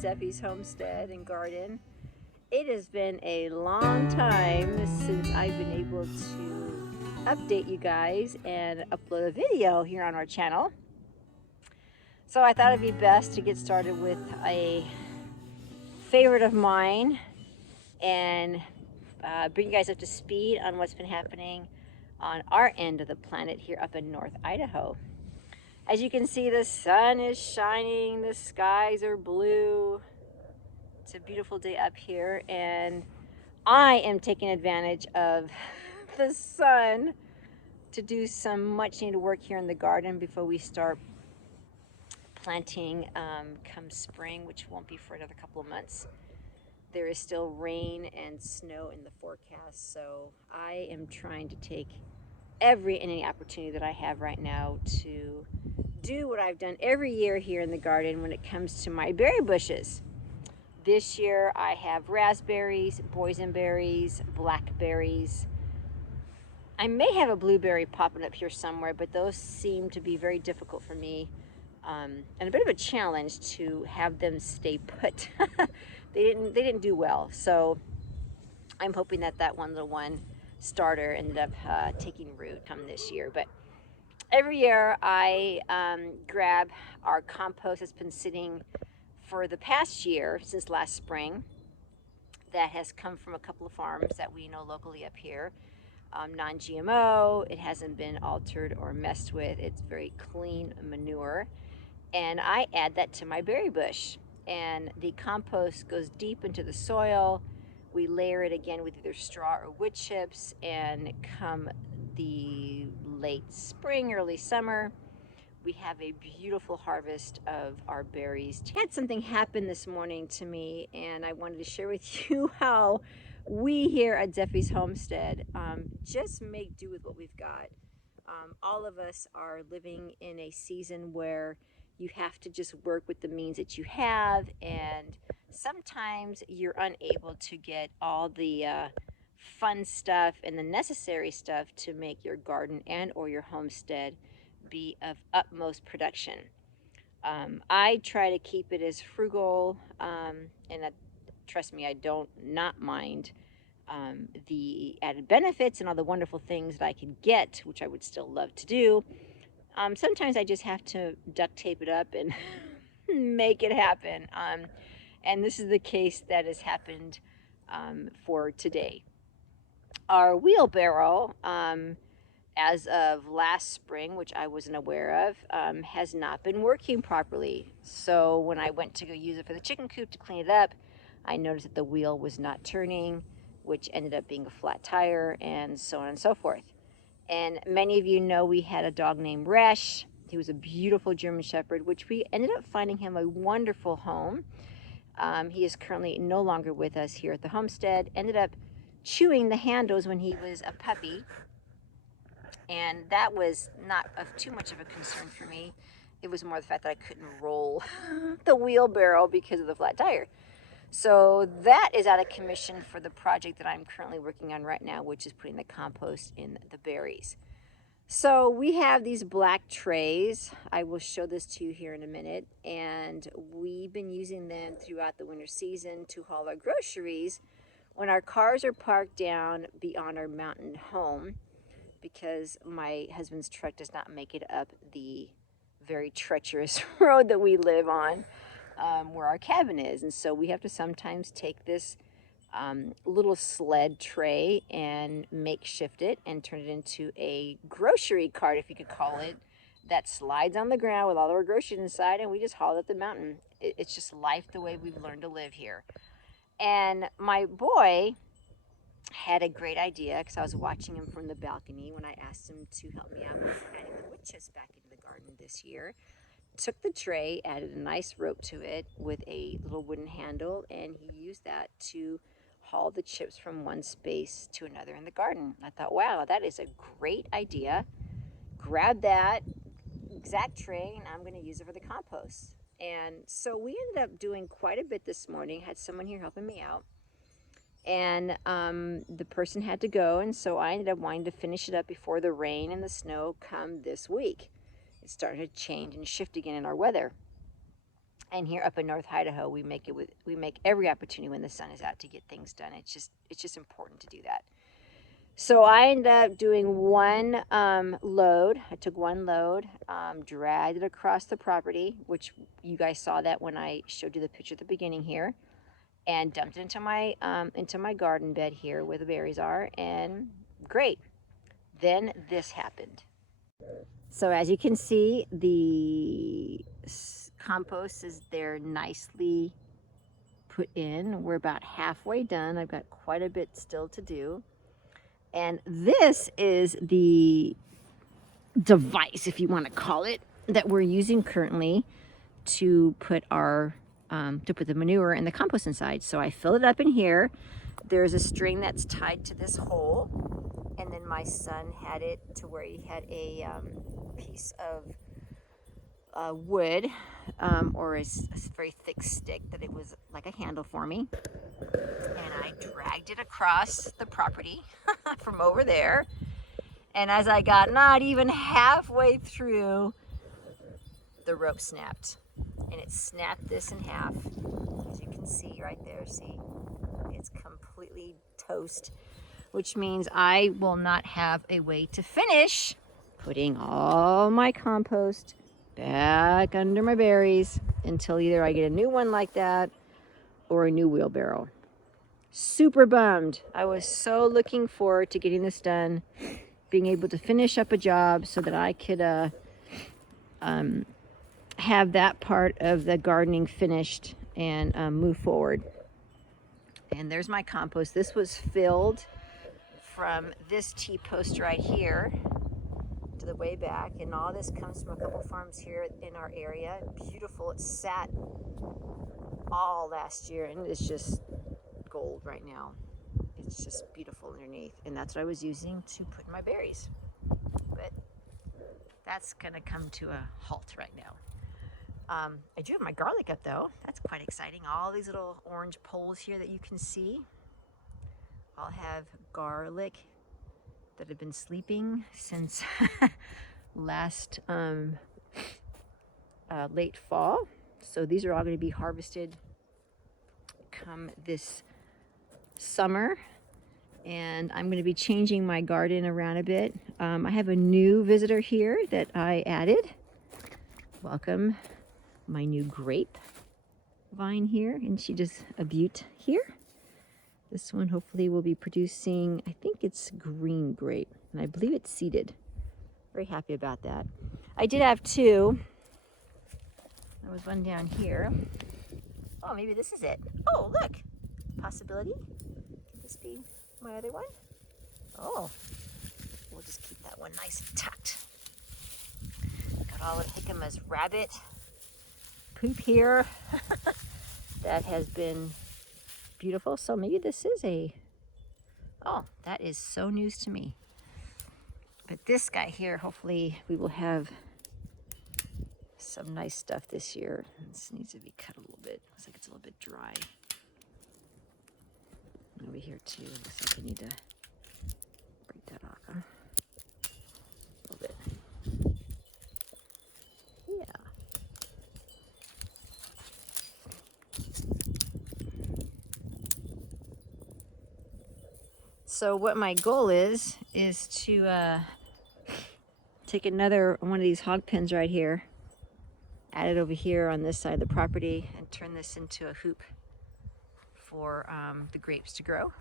Zephys Homestead and Garden. It has been a long time since I've been able to update you guys and upload a video here on our channel. So I thought it'd be best to get started with a favorite of mine and bring you guys up to speed on what's been happening on our end of the planet here up in North Idaho. As you can see, the sun is shining, the skies are blue. It's a beautiful day up here, and I am taking advantage of the sun to do some much needed work here in the garden before we start planting come spring, which won't be for another couple of months. There is still rain and snow in the forecast, so I am trying to take every and any opportunity that I have right now to do what I've done every year here in the garden when it comes to my berry bushes. This year I have raspberries, boysenberries, blackberries. I may have a blueberry popping up here somewhere, but those seem to be very difficult for me and a bit of a challenge to have them stay put. They didn't do well, so I'm hoping that that one little one starter ended up taking root come this year. But every year I grab our compost that's been sitting for the past year, since last spring, that has come from a couple of farms that we know locally up here. Non-GMO, it hasn't been altered or messed with, it's very clean manure. And I add that to my berry bush. And the compost goes deep into the soil. We layer it again with either straw or wood chips, and come the late spring, early summer, we have a beautiful harvest of our berries. I had something happen this morning to me, and I wanted to share with you how we here at Zephys Homestead just make do with what we've got. All of us are living in a season where you have to just work with the means that you have, and sometimes you're unable to get all the fun stuff and the necessary stuff to make your garden and or your homestead be of utmost production. I try to keep it as frugal, and trust me, I don't not mind the added benefits and all the wonderful things that I can get, which I would still love to do. Sometimes I just have to duct tape it up and make it happen. And this is the case that has happened for today. Our wheelbarrow, as of last spring, which I wasn't aware of, has not been working properly. So when I went to go use it for the chicken coop to clean it up, I noticed that the wheel was not turning, which ended up being a flat tire, and so on and so forth. And many of you know we had a dog named Resh. He was a beautiful German Shepherd, which we ended up finding him a wonderful home. He is currently no longer with us here at the homestead. Ended up chewing the handles when he was a puppy, and that was not of too much of a concern for me. It was more the fact that I couldn't roll the wheelbarrow because of the flat tire. So that is out of commission for the project that I'm currently working on right now, which is putting the compost in the berries. So we have these black trays. I will show this to you here in a minute. And we've been using them throughout the winter season to haul our groceries when our cars are parked down beyond our mountain home, because my husband's truck does not make it up the very treacherous road that we live on. Where our cabin is, and so we have to sometimes take this little sled tray and makeshift it and turn it into a grocery cart, if you could call it, that slides on the ground with all our groceries inside, and we just haul it up the mountain. It's just life the way we've learned to live here. And my boy had a great idea, because I was watching him from the balcony when I asked him to help me out with adding the wood chips back into the garden this year. Took the tray, added a nice rope to it with a little wooden handle, and he used that to haul the chips from one space to another in the garden. I thought, wow, that is a great idea. Grab that exact tray, and I'm going to use it for the compost. And so we ended up doing quite a bit this morning. Had someone here helping me out, and the person had to go, and so I ended up wanting to finish it up before the rain and the snow come this week. It's starting to change and shift again in our weather. And here up in North Idaho, we make every opportunity when the sun is out to get things done. It's just important to do that. So I ended up doing one load. I took one load, dragged it across the property, which you guys saw that when I showed you the picture at the beginning here, and dumped it into my garden bed here where the berries are, and great. Then this happened. So as you can see, the compost is there nicely put in. We're about halfway done. I've got quite a bit still to do. And this is the device, if you want to call it, that we're using currently to put our the manure and the compost inside. So I fill it up in here. There's a string that's tied to this hole, and then my son had it to where he had a piece of wood or a very thick stick that it was like a handle for me, and I dragged it across the property from over there. And as I got not even halfway through, the rope snapped, and it snapped this in half. As you can see right there, see, it's completely toast, which means I will not have a way to finish putting all my compost back under my berries until either I get a new one like that or a new wheelbarrow. Super bummed. I was so looking forward to getting this done, being able to finish up a job so that I could have that part of the gardening finished and move forward. And there's my compost. This was filled from this T-post right here to the way back, and all this comes from a couple farms here in our area. Beautiful. It sat all last year, and it's just gold right now. It's just beautiful underneath, and that's what I was using to put in my berries. But that's gonna come to a halt right now. I do have my garlic up though. That's quite exciting. All these little orange poles here that you can see all have garlic that have been sleeping since last late fall. So these are all going to be harvested come this summer. And I'm going to be changing my garden around a bit. I have a new visitor here that I added. Welcome, my new grape vine here, and she does a beaut here. This one hopefully will be producing, I think it's green grape, and I believe it's seeded. Very happy about that. I did have two. There was one down here. Oh, maybe this is it. Oh, look, possibility. Could this be my other one? Oh, we'll just keep that one nice and tucked. Got all of Jicama's rabbit poop here. That has been beautiful. So maybe this is a, oh, that is so news to me. But this guy here, hopefully we will have some nice stuff this year. This needs to be cut a little bit. Looks like it's a little bit dry. Over here too, looks like I need to break that off, huh? A little bit. Yeah. So what my goal is to take another one of these hog pens right here, add it over here on this side of the property, and turn this into a hoop for the grapes to grow.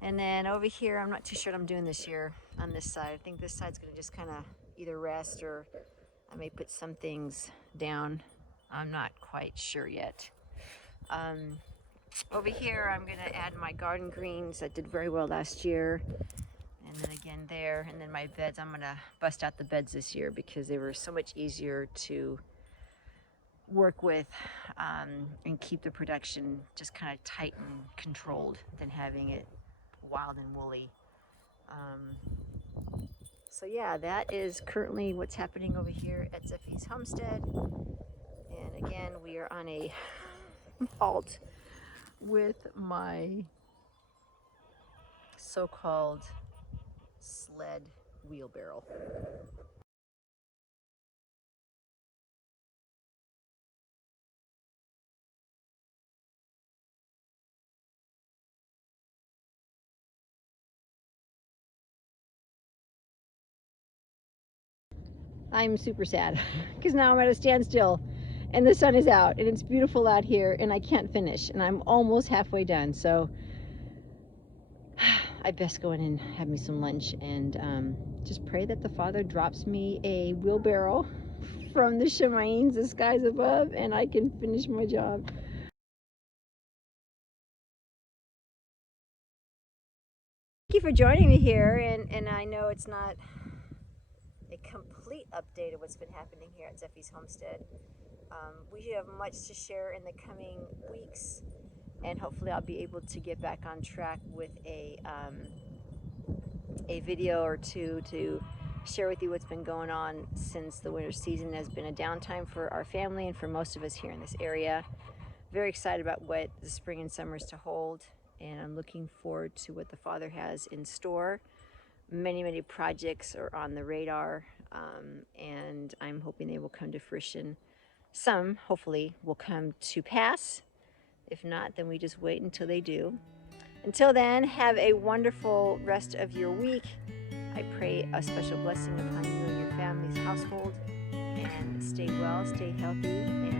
And then over here, I'm not too sure what I'm doing this year on this side. I think this side's gonna just kind of either rest, or I may put some things down. I'm not quite sure yet. Over here, I'm gonna add my garden greens that did very well last year. And then again there, and then my beds, I'm gonna bust out the beds this year because they were so much easier to work with and keep the production just kind of tight and controlled than having it wild and woolly. So yeah, that is currently what's happening over here at Zephys Homestead. And again, we are on a halt with my so-called sled wheelbarrow. I'm super sad because now I'm at a standstill and the sun is out and it's beautiful out here and I can't finish and I'm almost halfway done. So I best go in and have me some lunch and just pray that the Father drops me a wheelbarrow from the Shemaines, the skies above, and I can finish my job. Thank you for joining me here, and I know it's not a complete update of what's been happening here at Zephys Homestead. We have much to share in the coming weeks, and hopefully I'll be able to get back on track with a video or two to share with you what's been going on since the winter season has been a downtime for our family and for most of us here in this area. Very excited about what the spring and summer is to hold, and I'm looking forward to what the Father has in store. Many projects are on the radar, and I'm hoping they will come to fruition. Some, hopefully, will come to pass. If not, then we just wait until they do. Until then, have a wonderful rest of your week. I pray a special blessing upon you and your family's household. And stay well, stay healthy, and